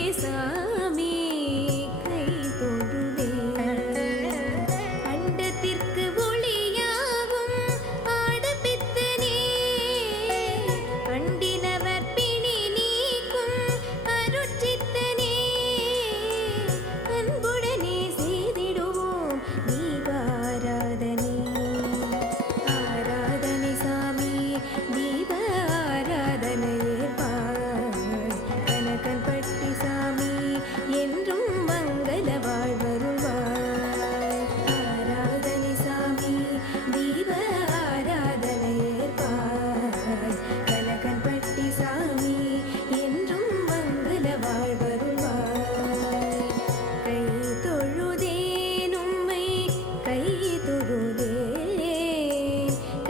கனக்கன்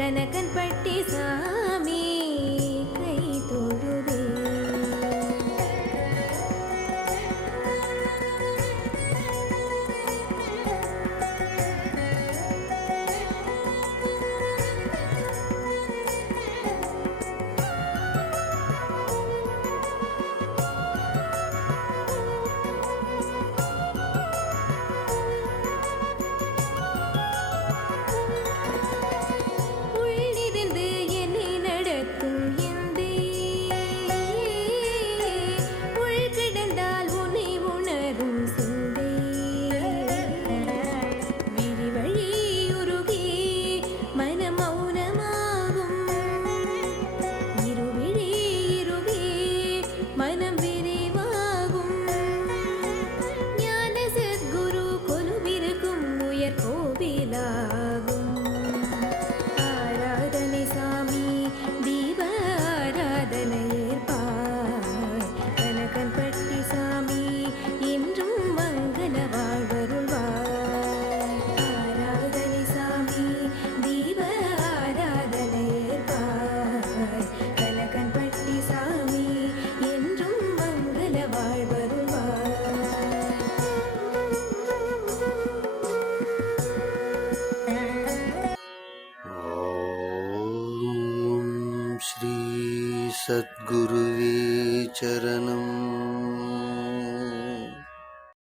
Kanagan Om Shri सद्गुरुवे चरणम्